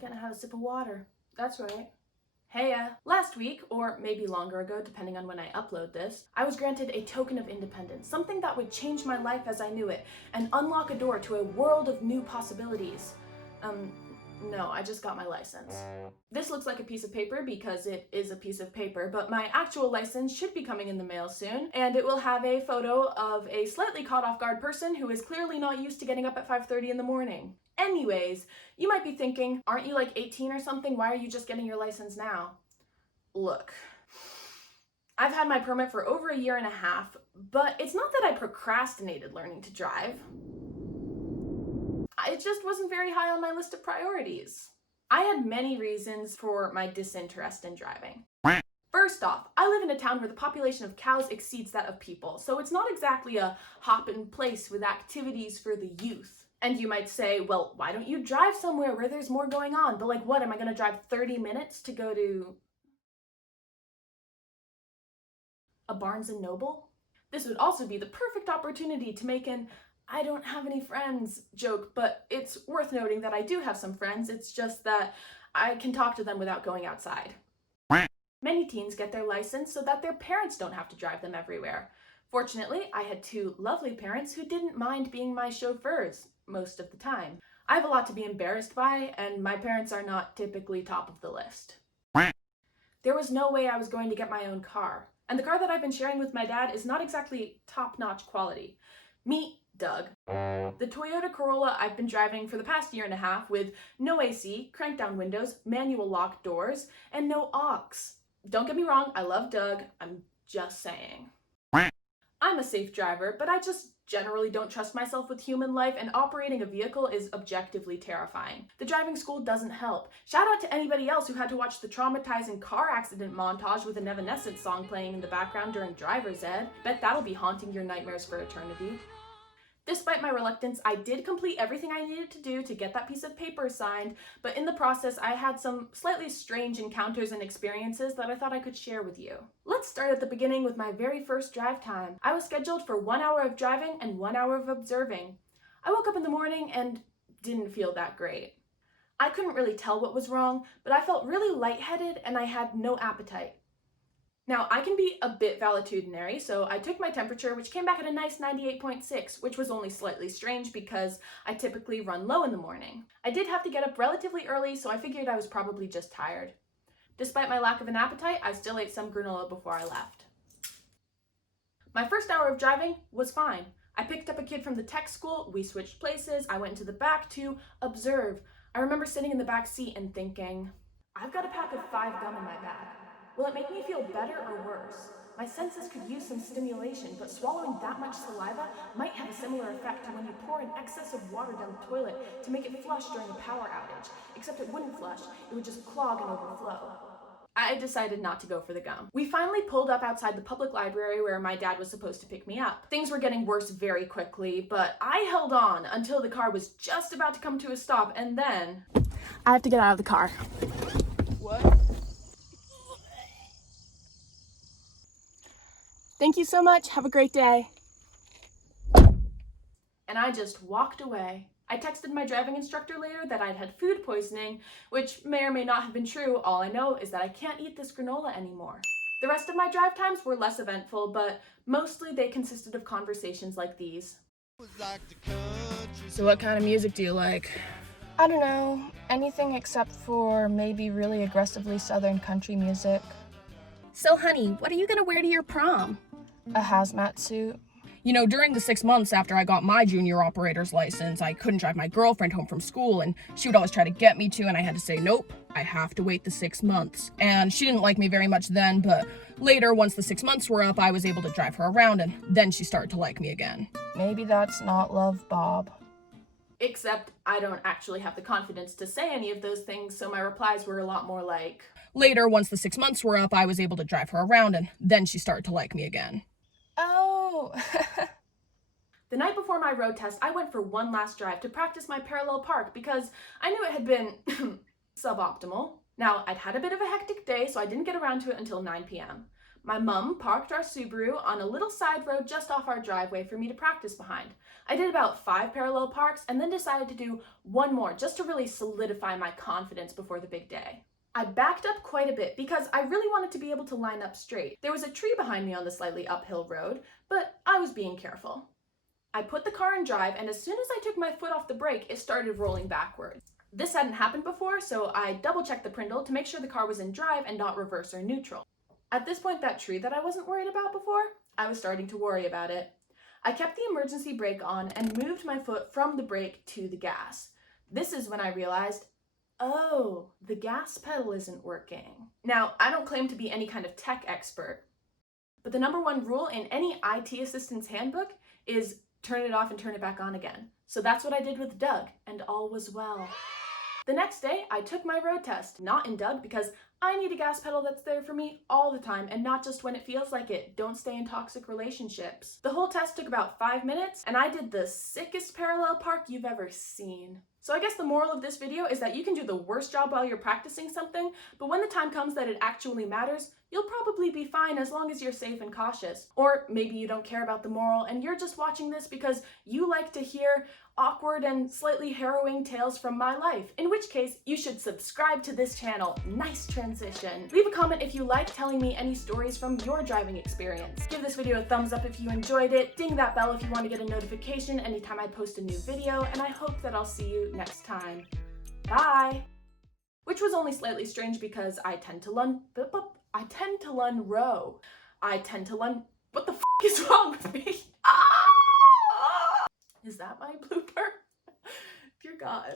Gonna have a sip of water. That's right. Hey, last week, or maybe longer ago, depending on when I upload this, I was granted a token of independence, something that would change my life as I knew it, and unlock a door to a world of new possibilities. No, I just got my license. This looks like a piece of paper because it is a piece of paper, but my actual license should be coming in the mail soon, and it will have a photo of a slightly caught off guard person who is clearly not used to getting up at 5:30 in the morning. Anyways, you might be thinking, aren't you like 18 or something? Why are you just getting your license now? Look, I've had my permit for over a year and a half, but it's not that I procrastinated learning to drive. It just wasn't very high on my list of priorities. I had many reasons for my disinterest in driving. First off, I live in a town where the population of cows exceeds that of people, so it's not exactly a hop-in place with activities for the youth. And you might say, well, why don't you drive somewhere where there's more going on? But like, what, am I gonna drive 30 minutes to go to a Barnes and Noble? This would also be the perfect opportunity to make an I don't have any friends joke, but it's worth noting that I do have some friends. It's just that I can talk to them without going outside. Many teens get their license so that their parents don't have to drive them everywhere. Fortunately, I had two lovely parents who didn't mind being my chauffeurs most of the time. I have a lot to be embarrassed by, and my parents are not typically top of the list. There was no way I was going to get my own car, and the car that I've been sharing with my dad is not exactly top-notch quality. Meet Doug, the Toyota Corolla I've been driving for the past year and a half with no AC, crank-down windows, manual lock doors, and no aux. Don't get me wrong, I love Doug, I'm just saying. I'm a safe driver, but I just generally don't trust myself with human life, and operating a vehicle is objectively terrifying. The driving school doesn't help. Shout out to anybody else who had to watch the traumatizing car accident montage with an Evanescence song playing in the background during driver's ed. Bet that'll be haunting your nightmares for eternity. Despite my reluctance, I did complete everything I needed to do to get that piece of paper signed, but in the process, I had some slightly strange encounters and experiences that I thought I could share with you. Let's start at the beginning with my very first drive time. I was scheduled for 1 hour of driving and 1 hour of observing. I woke up in the morning and didn't feel that great. I couldn't really tell what was wrong, but I felt really lightheaded and I had no appetite. Now, I can be a bit valetudinary, so I took my temperature, which came back at a nice 98.6, which was only slightly strange because I typically run low in the morning. I did have to get up relatively early, so I figured I was probably just tired. Despite my lack of an appetite, I still ate some granola before I left. My first hour of driving was fine. I picked up a kid from the tech school, we switched places, I went into the back to observe. I remember sitting in the back seat and thinking, I've got a pack of 5 gum in my bag. Will it make me feel better or worse? My senses could use some stimulation, but swallowing that much saliva might have a similar effect to when you pour an excess of water down the toilet to make it flush during a power outage, except it wouldn't flush, it would just clog and overflow. I decided not to go for the gum. We finally pulled up outside the public library where my dad was supposed to pick me up. Things were getting worse very quickly, but I held on until the car was just about to come to a stop, and then I have to get out of the car. What? Thank you so much. Have a great day. And I just walked away. I texted my driving instructor later that I'd had food poisoning, which may or may not have been true. All I know is that I can't eat this granola anymore. The rest of my drive times were less eventful, but mostly they consisted of conversations like these. So what kind of music do you like? I don't know. Anything except for maybe really aggressively Southern country music. So honey, what are you gonna wear to your prom? A hazmat suit. You know, during the 6 months after I got my junior operator's license, I couldn't drive my girlfriend home from school, and she would always try to get me to, and I had to say, nope, I have to wait the 6 months. And she didn't like me very much then, but later, once the 6 months were up, I was able to drive her around, and then she started to like me again. Maybe that's not love, Bob. Except I don't actually have the confidence to say any of those things, so my replies were a lot more like... Later, once the 6 months were up, I was able to drive her around, and then she started to like me again. Oh! The night before my road test, I went for one last drive to practice my parallel park because I knew it had been suboptimal. Now, I'd had a bit of a hectic day, so I didn't get around to it until 9 p.m. My mom parked our Subaru on a little side road just off our driveway for me to practice behind. I did about 5 parallel parks and then decided to do one more just to really solidify my confidence before the big day. I backed up quite a bit because I really wanted to be able to line up straight. There was a tree behind me on the slightly uphill road, but I was being careful. I put the car in drive, and as soon as I took my foot off the brake, it started rolling backwards. This hadn't happened before, so I double-checked the Prindle to make sure the car was in drive and not reverse or neutral. At this point, that tree that I wasn't worried about before, I was starting to worry about it. I kept the emergency brake on and moved my foot from the brake to the gas. This is when I realized, oh, the gas pedal isn't working. Now, I don't claim to be any kind of tech expert, but the number one rule in any IT assistant's handbook is turn it off and turn it back on again. So that's what I did with Doug, and all was well. The next day, I took my road test, not in Doug because I need a gas pedal that's there for me all the time and not just when it feels like it. Don't stay in toxic relationships. The whole test took about 5 minutes, and I did the sickest parallel park you've ever seen. So I guess the moral of this video is that you can do the worst job while you're practicing something, but when the time comes that it actually matters, you'll probably be fine as long as you're safe and cautious. Or maybe you don't care about the moral and you're just watching this because you like to hear awkward and slightly harrowing tales from my life, in which case you should subscribe to this channel. Nice transition. Leave a comment if you like, telling me any stories from your driving experience. Give this video a thumbs up if you enjoyed it, ding that bell if you want to get a notification anytime I post a new video, and I hope that I'll see you next time. Bye! Which was only slightly strange because I tend to lun row. What the f is wrong with me? Ah! Is that my blooper? Dear God.